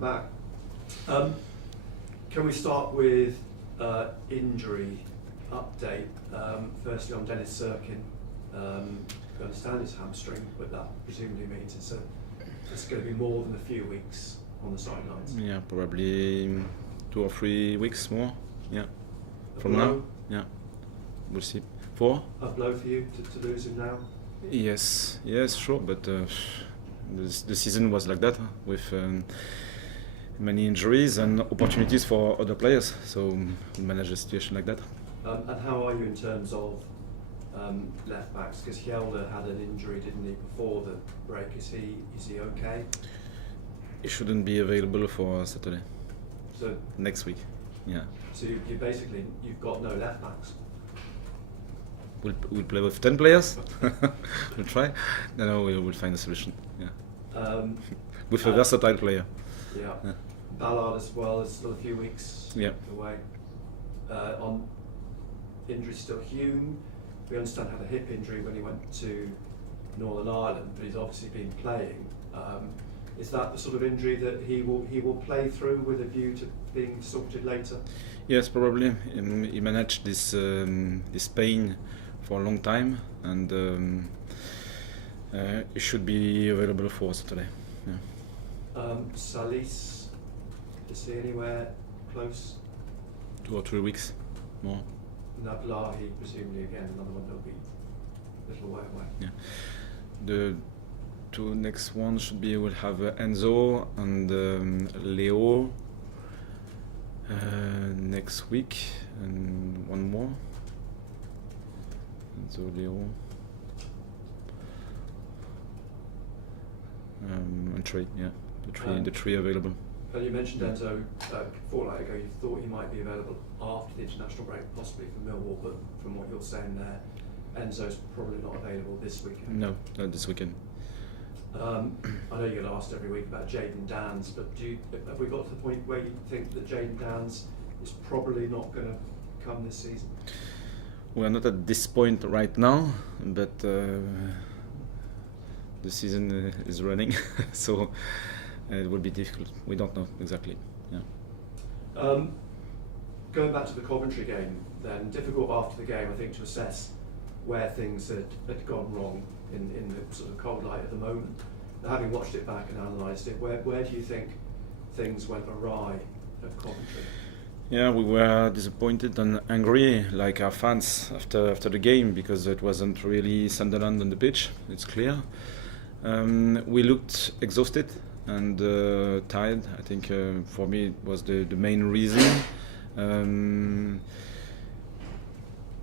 back. Can we start with injury update? Firstly on Dennis Serkin. I understand it's hamstring, but that presumably means it's going to be more than a few weeks on the sidelines. Yeah, probably 2 or 3 weeks more. Yeah, from blow? now. Yeah, we'll see. 4? A blow for you to lose him now? Yes, sure, but the season was like that, with many injuries and opportunities for other players, so we manage a situation like that. And how are you in terms of left backs? Because Hjelde had an injury, didn't he, before the break? Is he okay? He shouldn't be available for Saturday. So next week, yeah. So you've got no left backs. We'll play with 10 players. We'll try. No, we'll find a solution. Yeah. With a versatile player. Yeah. Ballard as well is still a few weeks away. On injury still, Hume, we understand had a hip injury when he went to Northern Ireland, but he's obviously been playing. Is that the sort of injury that he will play through with a view to being sorted later? Yes, probably. He managed this pain for a long time, and he should be available for Saturday. Yeah. Salis, is he anywhere close? 2 or 3 weeks more. Nablahi, presumably again another one that'll be a little way away. Yeah. The 2 next ones should be, we'll have Enzo and Leo next week, and one more. Enzo, Leo, and Trey. Yeah, the three available. And you mentioned Enzo a fortnight ago. You thought he might be available after the international break, possibly for Millwall, but from what you're saying there, Enzo's probably not available this weekend. No, not this weekend. I know you get asked every week about Jayden Danns, but have we got to the point where you think that Jayden Danns is probably not going to come this season? We are not at this point right now, but the season is running, so it will be difficult. We don't know exactly. Yeah. Going back to the Coventry game, then difficult after the game, I think, to assess where things had gone wrong in the sort of cold light at the moment. Now, having watched it back and analysed it, where do you think things went awry at Coventry? Yeah, we were disappointed and angry, like our fans, after the game, because it wasn't really Sunderland on the pitch. It's clear. We looked exhausted and tired. I think for me it was the main reason.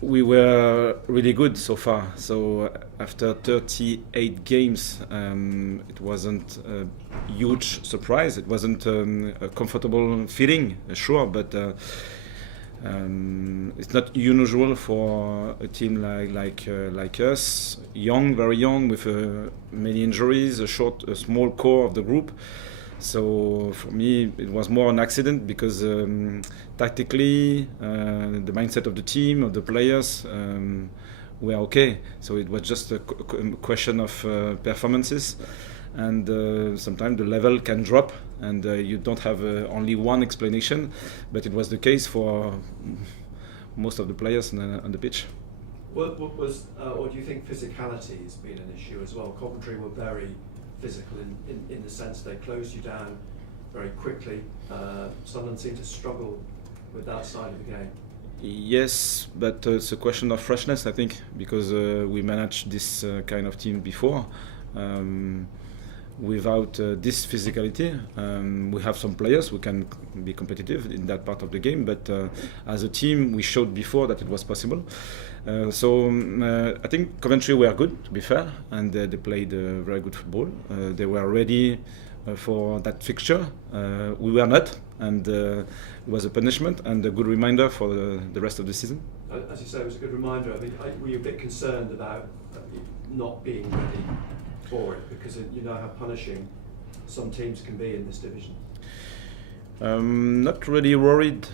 We were really good so far. So after 38 games, it wasn't a huge surprise. It wasn't a comfortable feeling, sure, but it's not unusual for a team like us, young, very young, with many injuries, a small core of the group. So for me, it was more an accident because tactically, the mindset of the team, of the players, were okay. So it was just a question of performances, and sometimes the level can drop, and you don't have only one explanation. But it was the case for most of the players on the pitch. What do you think physicality has been an issue as well? Coventry were very physical in the sense they closed you down very quickly. Sunderland seemed to struggle with that side of the game. Yes, but it's a question of freshness, I think, because we managed this kind of team before. Without this physicality, we have some players who can be competitive in that part of the game, but as a team we showed before that it was possible. So I think Coventry were good, to be fair, and they played very good football. They were ready for that fixture. We were not, and it was a punishment and a good reminder for the rest of the season. As you say, it was a good reminder. I mean, were you a bit concerned about not being ready for it, because you know how punishing some teams can be in this division? Not really worried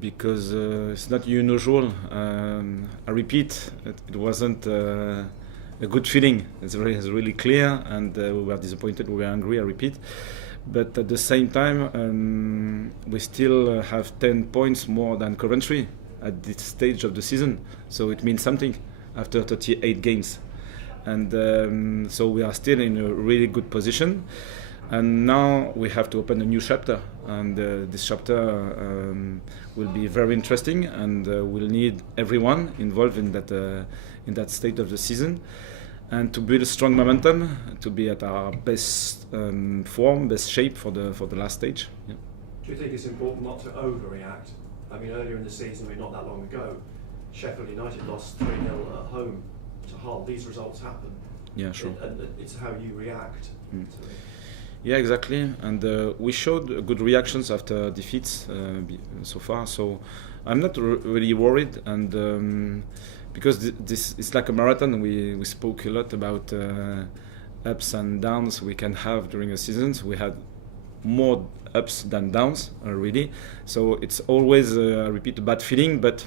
because it's not unusual. I repeat, it wasn't a good feeling. It's really clear, and we were disappointed, we were angry, I repeat. But at the same time, we still have 10 points more than Coventry at this stage of the season. So it means something after 38 games. And so we are still in a really good position. And now we have to open a new chapter. And this chapter will be very interesting, and we'll need everyone involved in that state of the season. And to build a strong momentum, to be at our best form, best shape for the last stage. Yeah. Do you think it's important not to overreact? I mean, earlier in the season, not that long ago, Sheffield United lost 3-0 at home to Hull. These results happen. Yeah, sure. And it's how you react to it. Yeah, exactly. And we showed good reactions after defeats so far. So I'm not really worried. And because this is like a marathon, we spoke a lot about ups and downs we can have during a season. We had more ups than downs already. So it's always, I repeat, a bad feeling. But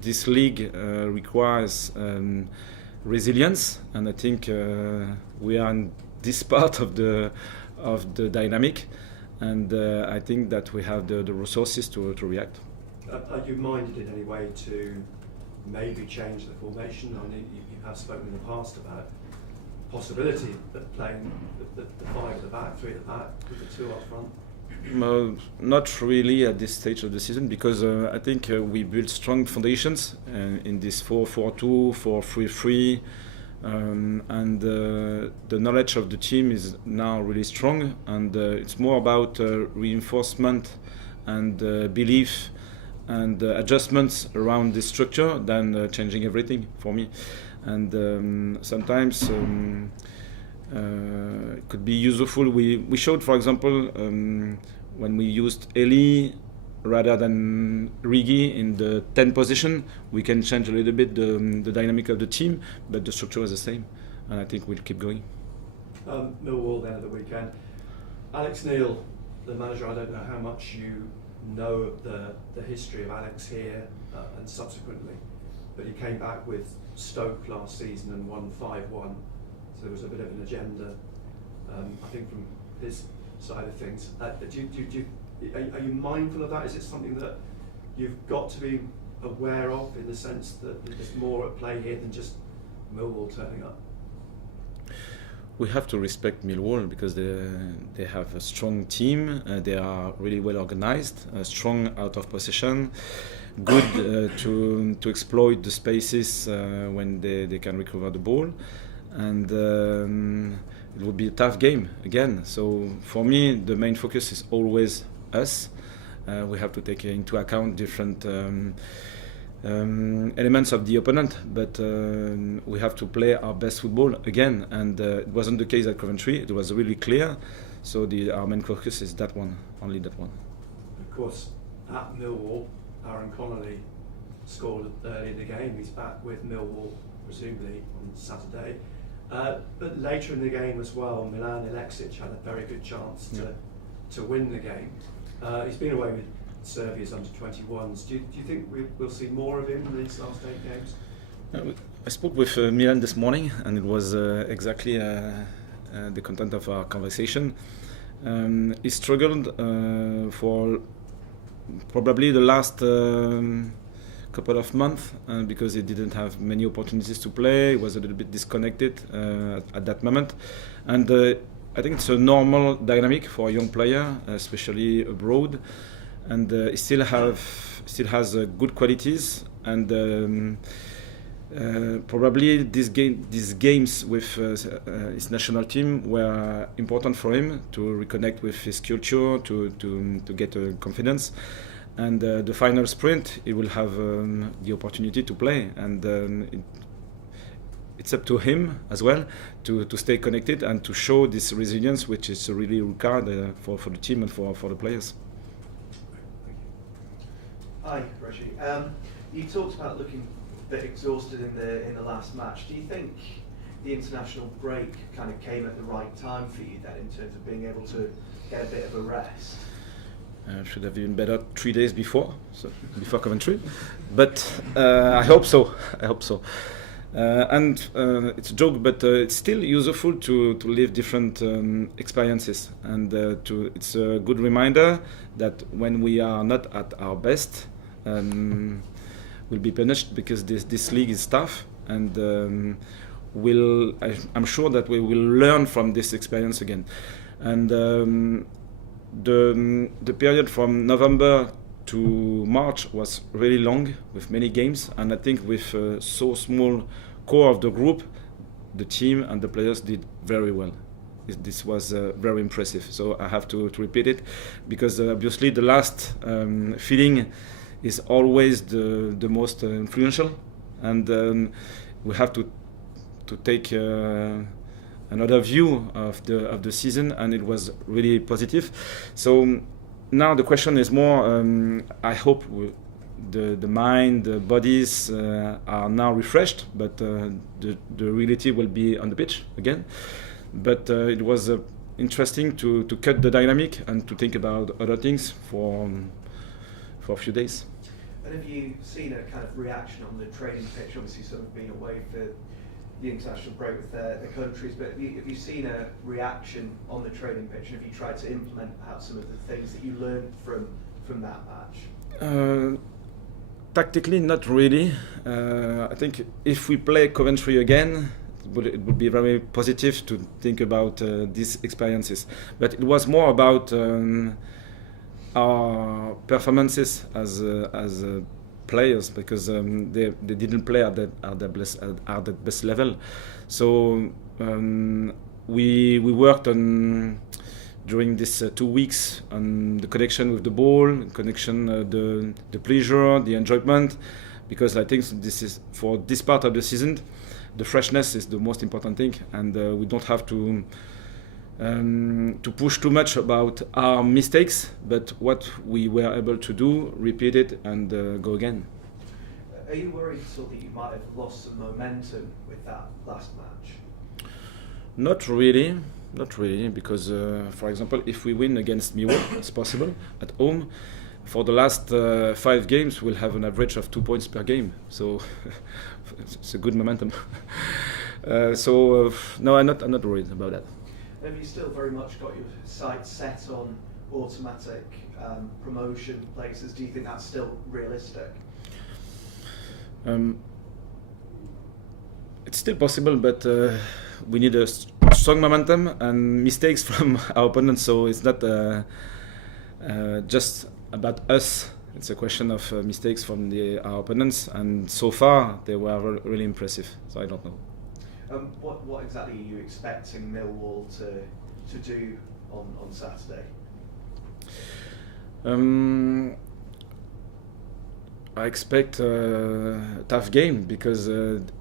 this league requires resilience, and I think we are in this part of the dynamic, and I think that we have the resources to react. Are you minded in any way to maybe change the formation? I mean, you have spoken in the past about possibility of playing the 5 at the back, 3 at the back, with the 2 up front. Not really at this stage of the season, because I think we built strong foundations in this 4-4-2, 4-3-3, and the knowledge of the team is now really strong, and it's more about reinforcement and belief and adjustments around this structure than changing everything for me. And sometimes it could be useful. We showed, for example, when we used Eli rather than Régis in the 10 position, we can change a little bit the dynamic of the team, but the structure is the same, and I think we'll keep going. Millwall then at the weekend. Alex Neil, the manager, I don't know how much you know of the history of Alex here and subsequently, but he came back with Stoke last season and won 5-1. So there was a bit of an agenda, I think, from his side of things. Are you mindful of that? Is it something that you've got to be aware of, in the sense that there's more at play here than just Millwall turning up? We have to respect Millwall because they have a strong team. They are really well organized, strong out of possession, good to exploit the spaces when they can recover the ball. And it will be a tough game again. So for me, the main focus is always us. We have to take into account different elements of the opponent, but we have to play our best football again. And it wasn't the case at Coventry. It was really clear. So our main focus is that one, only that one. Of course, at Millwall, Aaron Connolly scored early in the game. He's back with Millwall, presumably on Saturday. But later in the game as well, Milan Alexic had a very good chance to win the game. He's been away with Serbia's under-21s. Do you think we'll see more of him in these last 8 games? I spoke with Milan this morning, and it was exactly the content of our conversation. He struggled for probably the last couple of months because he didn't have many opportunities to play. He was a little bit disconnected at that moment, and I think it's a normal dynamic for a young player, especially abroad, and he still has good qualities, and probably these games with his national team were important for him to reconnect with his culture, to get confidence. And the final sprint, he will have the opportunity to play, and it's up to him as well to stay connected and to show this resilience, which is really required for the team and for the players. Hi, Régis. You talked about looking a bit exhausted in the last match. Do you think the international break kind of came at the right time for you then, in terms of being able to get a bit of a rest? Should have been better 3 days before Coventry, but I hope so. It's a joke, but it's still useful to live different experiences, and it's a good reminder that when we are not at our best, we'll be punished, because this league is tough, and I'm sure that we will learn from this experience again. And the period from November to March was really long, with many games, and I think with so small core of the group, the team and the players did very well. This was very impressive, so I have to repeat it, because obviously the last feeling is always the most influential, and we have to take another view of the season, and it was really positive. So now the question is more, I hope the mind, the bodies are now refreshed, but the reality will be on the pitch again. But it was interesting to cut the dynamic and to think about other things for a few days. And have you seen a kind of reaction on the training pitch? Obviously, sort of been away for the international break with the countries, but have you seen a reaction on the training pitch, and have you tried to implement perhaps some of the things that you learned from that match? Tactically, not really. I think if we play Coventry again, it would be very positive to think about these experiences. But it was more about our performances as players, because they didn't play at the best level. So we worked on during these 2 weeks on the connection with the ball, the pleasure, the enjoyment, because I think this is, for this part of the season, the freshness is the most important thing, and we don't have to push too much about our mistakes, but what we were able to do, repeat it, and go again. Are you worried so that you might have lost some momentum with that last match? Not really, because for example, if we win against Millwall, it's possible at home. For the last 5 games, we'll have an average of 2 points per game, so it's a good momentum. No, I'm not worried about that. Have you still very much got your sights set on automatic promotion places? Do you think that's still realistic? It's still possible, but we need a strong momentum and mistakes from our opponents, so it's not just about us. It's a question of mistakes from our opponents, and so far they were really impressive, so I don't know. What exactly are you expecting Millwall to do on Saturday? I expect a tough game, because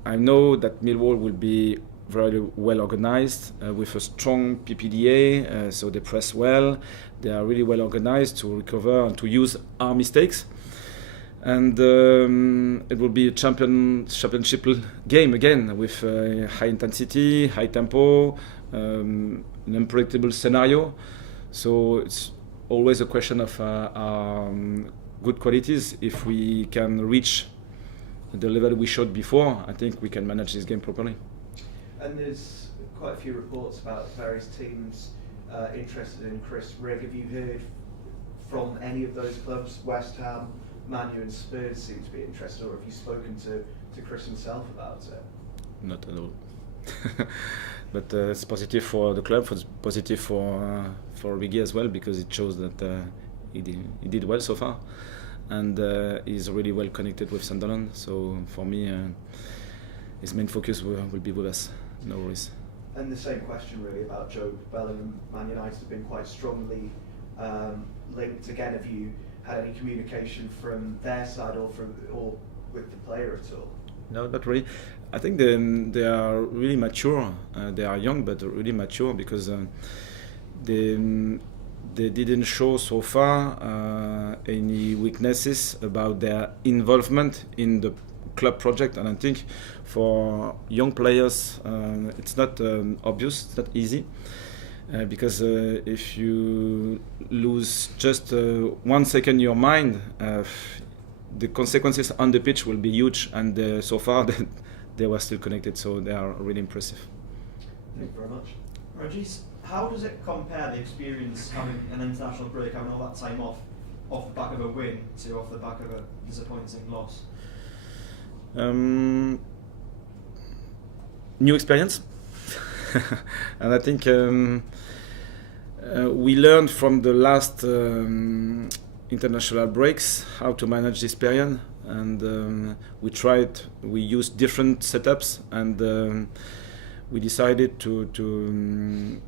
I know that Millwall will be very well organized with a strong PPDA, so they press well. They are really well organized to recover and to use our mistakes. And it will be a championship game again, with high intensity, high tempo, an unpredictable scenario. So it's always a question of our good qualities. If we can reach the level we showed before, I think we can manage this game properly. And there's quite a few reports about various teams interested in Chris Rigg. Have you heard from any of those clubs? West Ham, Man U and Spurs seem to be interested, or have you spoken to Chris himself about it? Not at all. But it's positive for the club, it's positive for Riggy as well, because it shows that he did well so far, and he's really well connected with Sunderland. So for me, his main focus will be with us. No worries. And the same question really about Joe Bellingham. Man United have been quite strongly linked again. Have you had any communication from their side or with the player at all? No, not really. I think they are really mature. They are young, but really mature, because they didn't show so far any weaknesses about their involvement in the club project. And I think for young players, it's not obvious, it's not easy. Because if you lose just 1 second your mind, the consequences on the pitch will be huge, and so far they were still connected. So they are really impressive. Thank you very much. Régis, how does it compare the experience having an international break, having all that time off the back of a win to off the back of a disappointing loss? New experience. And I think we learned from the last international breaks how to manage this period, and we used different setups, and we decided to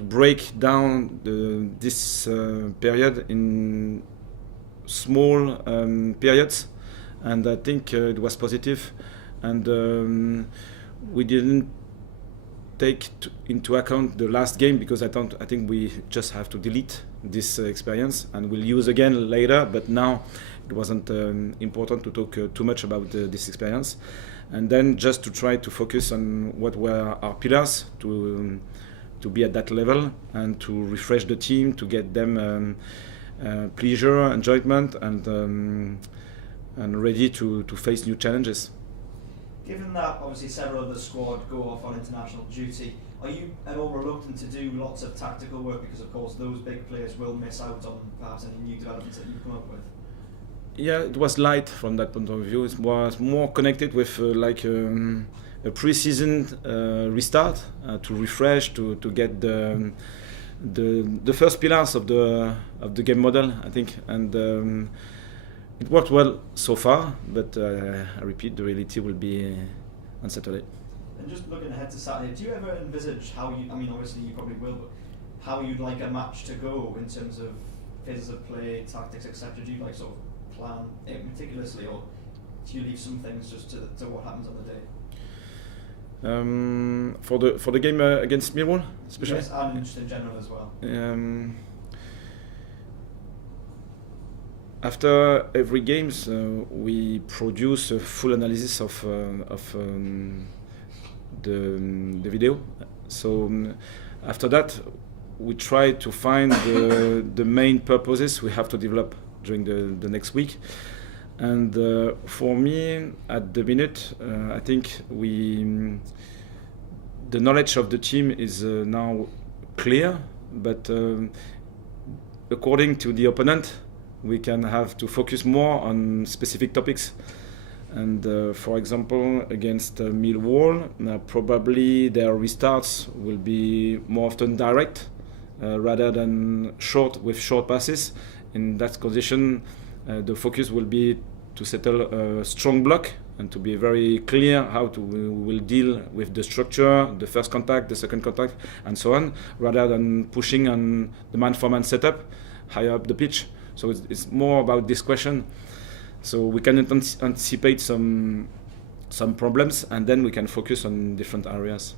break down this period in small periods, and I think it was positive, and we didn't take into account the last game, because I think we just have to delete this experience and we'll use again later, but now it wasn't important to talk too much about this experience, and then just to try to focus on what were our pillars to be at that level, and to refresh the team, to get them pleasure, enjoyment, and ready to face new challenges. Given that obviously several of the squad go off on international duty, are you at all reluctant to do lots of tactical work, because of course those big players will miss out on perhaps any new developments that you come up with? Yeah, it was light from that point of view. It was more connected with a pre-season restart, to refresh, to get the first pillars of the game model, I think, and it worked well so far, but I repeat, the reality will be on Saturday. And just looking ahead to Saturday, do you ever envisage how you, I mean obviously you probably will, but how you'd like a match to go in terms of phases of play, tactics, etc.? Do you like sort of plan it meticulously, or do you leave some things just to what happens on the day? For the game against Millwall, especially? Yes, and just in general as well. After every games, we produce a full analysis of the video. So after that, we try to find the main purposes we have to develop during the next week. And for me, at the minute, I think the knowledge of the team is now clear, but according to the opponent, we can have to focus more on specific topics. And for example, against Millwall, probably their restarts will be more often direct rather than short passes. In that condition, the focus will be to settle a strong block and to be very clear how we will deal with the structure, the first contact, the second contact, and so on, rather than pushing on the man-for-man setup higher up the pitch. So it's more about this question. So we can anticipate some problems, and then we can focus on different areas.